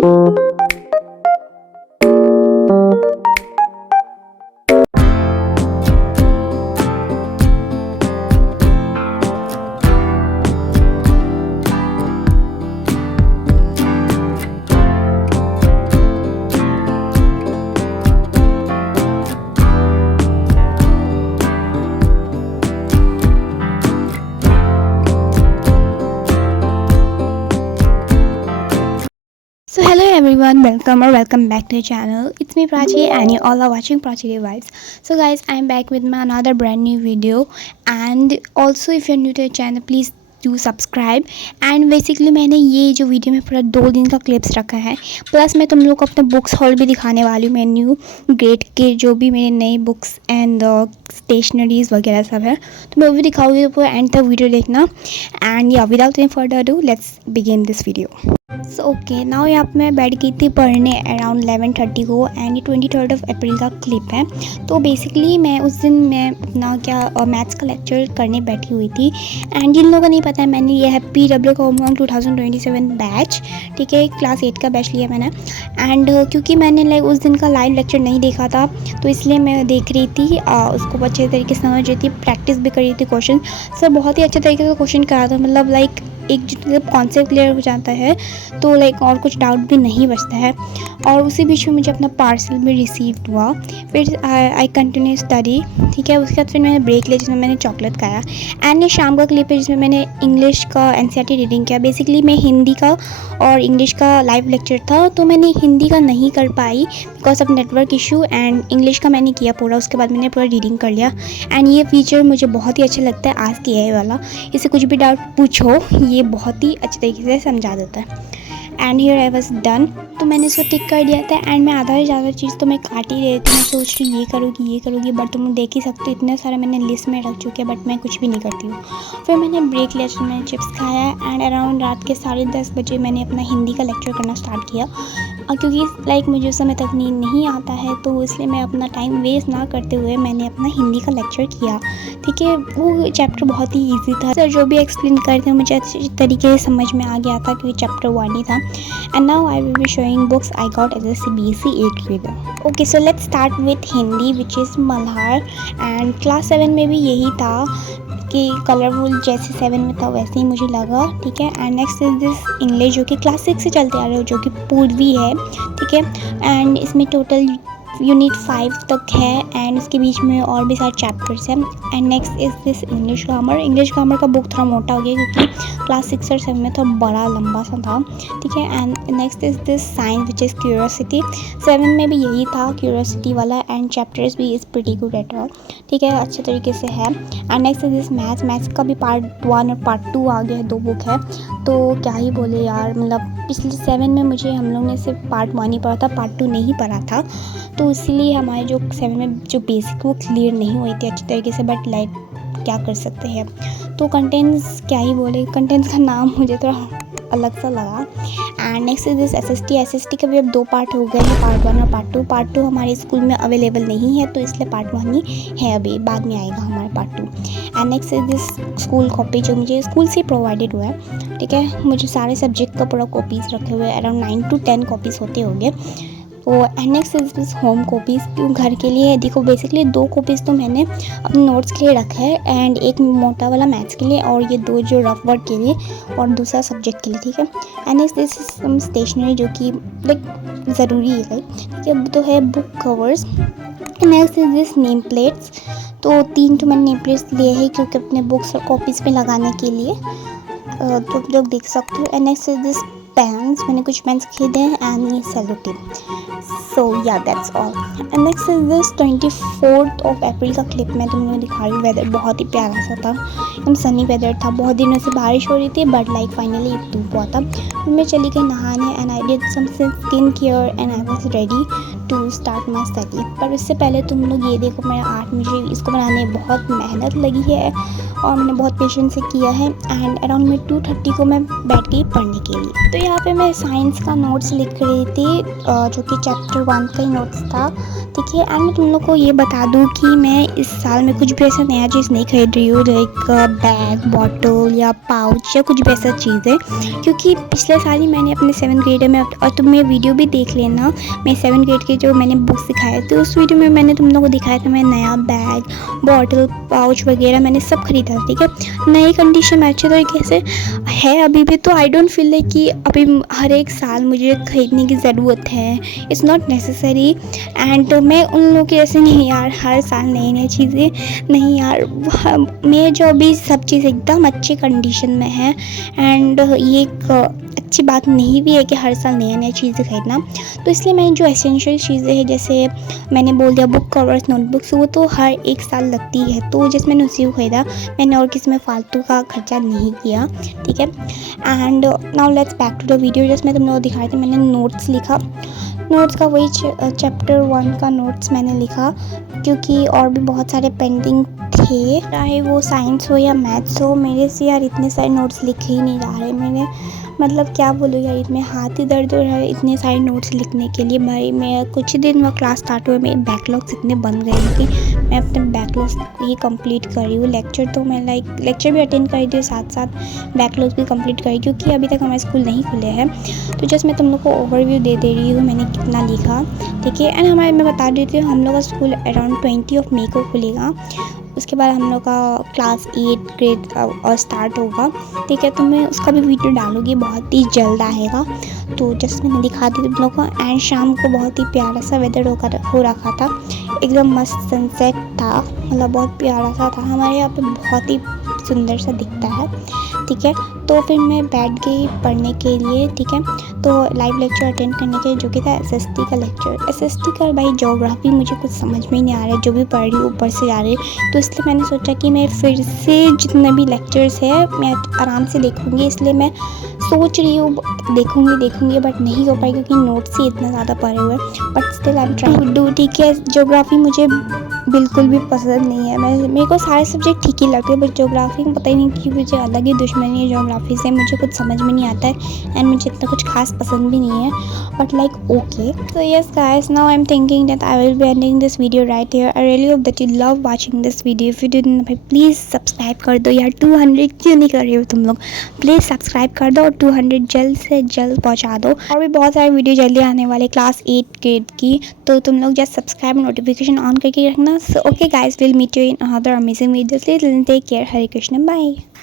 So hello everyone, welcome back to the channel. It's me Prachi and you all are watching Prachi Vibes. So guys, I'm back with my another brand new video, and also if you're new to the channel, please do subscribe. And basically मैंने ये जो video में पूरा 2 दिन का clips रखा है, plus मैं तुम लोग को अपना बुक्स हॉल भी दिखाने वाली हूँ. मैं न्यू ग्रेड के जो भी मेरे नए बुक्स एंड स्टेशनरीज वगैरह सब है, तो मैं वो भी दिखाऊंगी. पूरा एंड तक वीडियो देखना. एंड या without any further do, let's begin this video. So okay, now यहाँ पर मैं बैठ गई थी पढ़ने अराउंड 11:30 को, एंड ये 23 अप्रैल का क्लिप है. तो बेसिकली मैं उस दिन मैं अपना मैथ्स का लेक्चर करने बैठी हुई थी. एंड जिन लोगों को नहीं पता है, मैंने ये है PW कॉमर्स 2027 बैच, ठीक है, क्लास 8 का बैच लिया मैंने. एंड क्योंकि मैंने उस दिन का लाइव लेक्चर नहीं देखा था, तो इसलिए मैं देख रही थी, उसको अच्छे तरीके से समझ रही थी, प्रैक्टिस भी कर रही थी. क्वेश्चन सर बहुत ही अच्छे तरीके से क्वेश्चन करा था, मतलब एक जब कॉन्सेप्ट क्लियर हो जाता है तो और कुछ डाउट भी नहीं बचता है. और उसी बीच में मुझे अपना पार्सल भी रिसीव हुआ. फिर आई कंटिन्यू स्टडी, ठीक है. उसके बाद फिर मैंने ब्रेक लिया जिसमें मैंने चॉकलेट खाया. एंड ये शाम का क्लिप है जिसमें मैंने इंग्लिश का NCERT रीडिंग किया. बेसिकली मैं हिंदी का और इंग्लिश का लाइव लेक्चर था, तो मैंने हिंदी का नहीं कर पाई because of network issue, and English का मैंने किया पूरा. उसके बाद मैंने पूरा रीडिंग कर लिया. एंड ये फीचर मुझे बहुत ही अच्छा लगता है, आज की AI वाला. इसे कुछ भी डाउट पूछो, ये बहुत ही अच्छे तरीके से समझा देता है. And here I was done, तो मैंने इसको टिक कर दिया था. एंड मैं आधा से ज़्यादा चीज़ तो मैं काट ही रही थी. मैं सोच रही ये करूँगी, बट तुम देख ही सकते हो इतने सारे मैंने लिस्ट में रख चुके हैं, बट मैं कुछ भी नहीं करती हूँ. फिर मैंने ब्रेक लिया, तो मैंने चिप्स खाया. एंड अराउंड रात के 10:30 बजे मैंने अपना हिंदी का लेक्चर करना स्टार्ट किया. क्योंकि मुझे उस समय तक नींद नहीं आता है, तो इसलिए मैं अपना टाइम वेस्ट ना करते हुए मैंने अपना हिंदी का लेक्चर किया, ठीक है. वो चैप्टर बहुत ही ईजी था. सर जो भी एक्सप्लेन करते हैं मुझे अच्छे तरीके से समझ में आ गया था, क्योंकि चैप्टर 1 ही था. And now I will be showing books I got as a CBSE 8th reader. Okay, so let's start with Hindi which is Malhar. And class 7 में भी यही था कि कलरफुल जैसे 7 में था वैसे ही मुझे लगा, ठीक है. And next is this English, जो कि क्लास 6 से चलते आ रहे हो, जो कि पूर्वी है, ठीक है. एंड इसमें टोटल यूनिट 5 तक है, एंड इसके बीच में और भी सारे चैप्टर्स हैं. And next is this English grammar का बुक थोड़ा मोटा हो गया, क्योंकि क्लास 6 और 7 में थोड़ा बड़ा लंबा सा था, ठीक है. And next is this science which is curiosity. 7 में भी यही था, क्यूरियोसिटी वाला. एंड चैप्टर्स भी is pretty good at all, ठीक है, अच्छे तरीके से है. And next is this maths का भी पार्ट 1 और पार्ट 2 आ गया है, 2 बुक है. तो क्या ही बोले यार, मतलब पिछले 7 में मुझे हम लोग ने सिर्फ पार्ट 1 ही पढ़ा था, पार्ट 2 नहीं पढ़ा था, तो इसीलिए हमारे जो 7 में जो बेसिक वो क्लियर नहीं हुई थी अच्छी तरीके से. बट क्या कर सकते हैं. तो कंटेंट्स क्या ही बोले, कंटेंट्स का नाम मुझे थोड़ा अलग सा लगा. And next is this SST के भी अब 2 पार्ट हो गए हैं, पार्ट 1 और पार्ट 2 हमारे स्कूल में अवेलेबल नहीं है, तो इसलिए पार्ट 1 ही है, अभी बाद में आएगा हमारा part 2. And next is this school copy, जो मुझे स्कूल से प्रोवाइडेड हुआ है, ठीक है. मुझे सारे सब्जेक्ट का पूरा कॉपीज़ रखे हुए हैं, अराउंड 9 to 10 कॉपीज़ होते होंगे. And next is this home copies, क्यों घर के लिए. देखो बेसिकली 2 कॉपीज़ तो मैंने अपने नोट्स के लिए रखा है, एंड एक मोटा वाला मैथ्स के लिए, और ये 2 जो रफ वर्ड के लिए, और दूसरा सब्जेक्ट के लिए, ठीक है. And next this some stationery, जो कि ज़रूरी है, ठीक है, तो है book covers. Next is this name plates. तो 3 तो मैंने नेम प्लेट्स लिए हैं, क्योंकि अपने बुक्स और कॉपीज़ पे लगाने के लिए, तो आप लोग देख सकते हो. And next is this pens, मैंने कुछ पेन्स खरीदे हैं. एंड ये सेलो टेप. सो या that's all. And next is this 24 April का क्लिप मैं तुम लोगों को दिखा रही हूँ. वेदर बहुत ही प्यारा सा था, एकदम सनी वेदर था. बहुत दिनों से बारिश हो रही थी, बट फाइनली धूप हुआ था. फिर मैं चली गई नहाने, and I did some skin care, and I was ready to start my study. पर उससे पहले तुम लोग ये देखो मेरा आर्ट, मुझे इसको बनाने में बहुत मेहनत लगी है और मैंने बहुत पेशेंस से किया है। एंड अराउंड में 2:30 को मैं बैठ गई पढ़ने के लिए। तो यहाँ पे मैं साइंस का नोट्स लिख रही थी, जो कि चैप्टर 1 का ही नोट्स था, ठीक है। एंड मैं तुम लोग को ये बता दूँ कि मैं इस साल में कुछ भी ऐसा नया चीज़ नहीं खरीद रही हूँ, लाइक बैग, बॉटल या पाउच या कुछ भी ऐसा चीज़ है, क्योंकि पिछले साल ही मैंने अपने 7th ग्रेड में, और तुम मेरे वीडियो भी देख लेना, मैं 7th ग्रेड के जो मैंने बुक्स दिखाए थे उस वीडियो में मैंने तुम लोगों को दिखाया था मैं नया बैग, बॉटल, पाउच वगैरह मैंने सब खरीदा, ठीक है। नई कंडीशन में अच्छे तरीके से है अभी भी, तो आई डोंट फील लाइक कि अभी हर एक साल मुझे खरीदने की ज़रूरत है, इट्स नॉट नेसेसरी। एंड मैं उन लोगों के ऐसे नहीं यार, हर साल नई नई चीज़ें नहीं यार, मैं जो अभी सब चीज़ एकदम अच्छी कंडीशन में है। एंड ये एक अच्छी बात नहीं भी है कि हर साल नई नई चीज़ें खरीदना, तो इसलिए मैंने जो एसेंशियल चीज़ें हैं, जैसे मैंने बोल दिया बुक कवर्स, नोटबुक्स, वो तो हर एक साल लगती है, तो जिसमें मैंने उसी को खरीदा, मैंने और किसी में फालतू का खर्चा नहीं किया, ठीक है। And now let's back to the video. जैसे मैं तुम लोगों को दिखाई थी, मैंने नोट्स लिखा, नोट्स का वही चैप्टर 1 का नोट्स मैंने लिखा, क्योंकि और भी बहुत सारे पेंडिंग थे, चाहे वो साइंस हो या मैथ्स हो। मेरे से यार इतने सारे नोट्स लिखे ही नहीं जा रहे, मैंने मतलब क्या बोलूँ यार, इतने हाथ ही दर्द हो रहा है इतने सारे नोट्स लिखने के लिए। भाई मैं कुछ ही दिन में क्लास स्टार्ट हुए, मेरे बैकलॉग्स इतने बन गए कि मैं अपने बैकलॉग्स ही कंप्लीट कर रही हूँ। लेक्चर तो मैं लेक्चर भी अटेंड कर रही थी, साथ साथ बैकलॉग्स भी कंप्लीट करी, क्योंकि अभी तक हमारे स्कूल नहीं खुले हैं। तो जस्ट मैं तुम लोग को ओवरव्यू दे रही हूँ मैंने कितना लिखा, ठीक है। एंड मैं बता देती हूँ, हम लोग का स्कूल अराउंड 20 मई को खुलेगा, उसके बाद हम लोग का क्लास 8 ग्रेड और स्टार्ट होगा, ठीक है। तो मैं उसका भी वीडियो डालूँगी, बहुत ही जल्द आएगा। तो जस्ट मैंने दिखा दी तुम लोग को। एंड शाम को बहुत ही प्यारा सा वेदर हो रखा था, एकदम मस्त सनसेट था, मतलब बहुत प्यारा सा था। हमारे यहाँ पे बहुत ही सुंदर सा दिखता है, ठीक है। तो फिर मैं बैठ गई पढ़ने के लिए, ठीक है। तो लाइव लेक्चर अटेंड करने के लिए, जो कि था एसएसटी का लेक्चर। एसएसटी का भाई ज्योग्राफी मुझे कुछ समझ में ही नहीं आ रहा है, जो भी पढ़ रही हूँ ऊपर से जा रही है, तो इसलिए मैंने सोचा कि मैं फिर से जितने भी लेक्चर्स है मैं आराम से देखूँगी, इसलिए मैं सोच रही हूँ देखूँगी, बट नहीं हो पाई क्योंकि नोट्स ही इतना ज़्यादा पढ़े हुए हैं। But still I am trying to do, ठीक है। ज्योग्राफी मुझे बिल्कुल भी पसंद नहीं है, मेरे को सारे सब्जेक्ट ठीक ही लगते हैं, बट ज्योग्राफी में पता ही नहीं कि मुझे अलग ही दुश्मनी है ज्योग्राफी से, मुझे कुछ समझ में नहीं आता है एंड मुझे इतना कुछ खास पसंद भी नहीं है, but like okay. So yes guys, now I'm thinking that I will be ending this video right here. I really hope that you love watching this video. If you didn't, please subscribe कर दो यार, 200 क्यों नहीं कर रहे हो तुम लोग, प्लीज़ सब्सक्राइब कर दो और 200 जल्द से जल्द पहुंचा दो। और भी बहुत सारे वीडियो जल्दी आने वाले क्लास 8 ग्रेड की, तो तुम लोग जस्ट सब्सक्राइब नोटिफिकेशन ऑन करके रखना। So okay guys, we'll meet you in another amazing video. Till then, take care. Hare Krishna, bye.